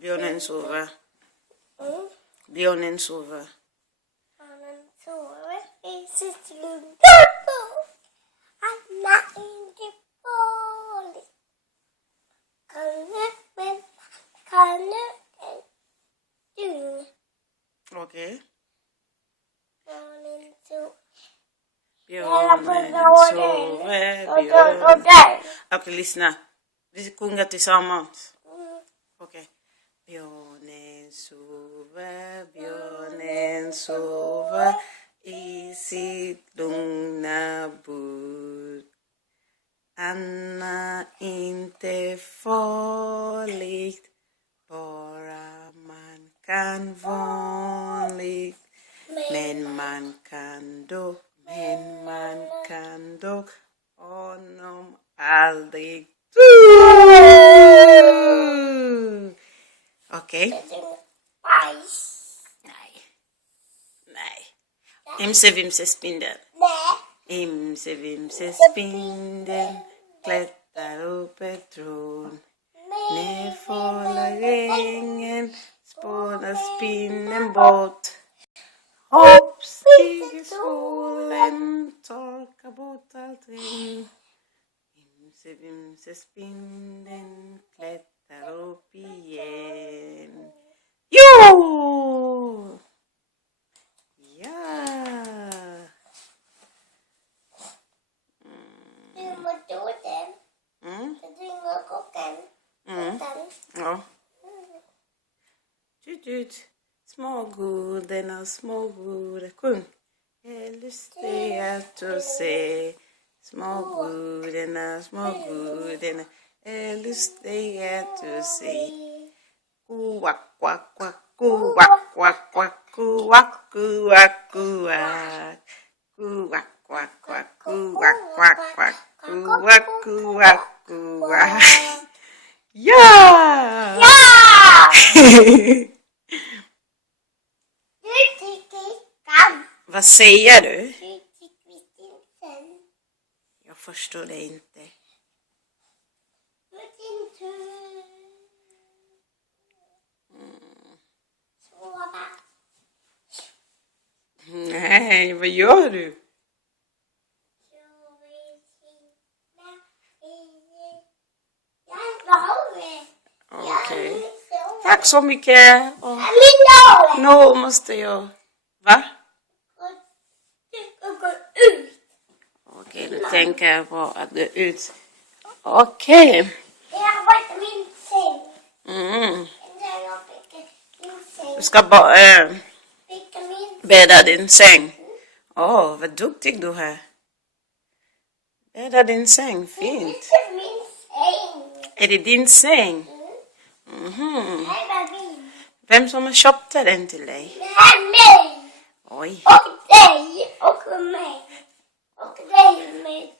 Björnen sover. Mm. Björnen sover. Barnen sover i sitt rum. Alla är inte farligt. Kan du du? Okej. Barnen sover. Björnen sover. Björnen. Okej, lyssna. Vi ska sjunga tillsammans. Okej. Björnen sover i sitt lugna bur. Anna inte farligt, bara man kan vanligt. Men man kan dock honom aldrig tro. Okej. Bajs. Nej. Imse vimse spindel. Nej. Imse vimse spindel klättrar upp ett tron. Ner faller ängen, spånar spinnen bort. Hopp stiger solen, torkar bort allt regn. Imse vimse spindeln klättrar upp igen. Jo! Ja! Du må då den. Du ringer kocken. Ja. Tut. Smågodarna, sjung. Är lustiga att se. Smågodarna, är lustiga att se. Kuak, kuak, kuak, kuak, kuak, kuak, kuak, kuak, kuak. Kuak, kuak, kuak, kuak, kuak, kuak, kuak, kuak, kuak. Ja! Ja! Vad säger du? Jag förstår det inte. Nej, vad gör du? Okej. Tack så mycket. Nu måste jag. Va? Okej, du tänker på att gå ut. Okej. Jag har varit min säng. Du ska bara bädda din säng. Åh, vad duktig du är. Bädda din säng, fint. Det är min säng. Är det din säng? Vem som har köpt den till dig? Det är mig. Oj. Och dig och mig. Och dig med.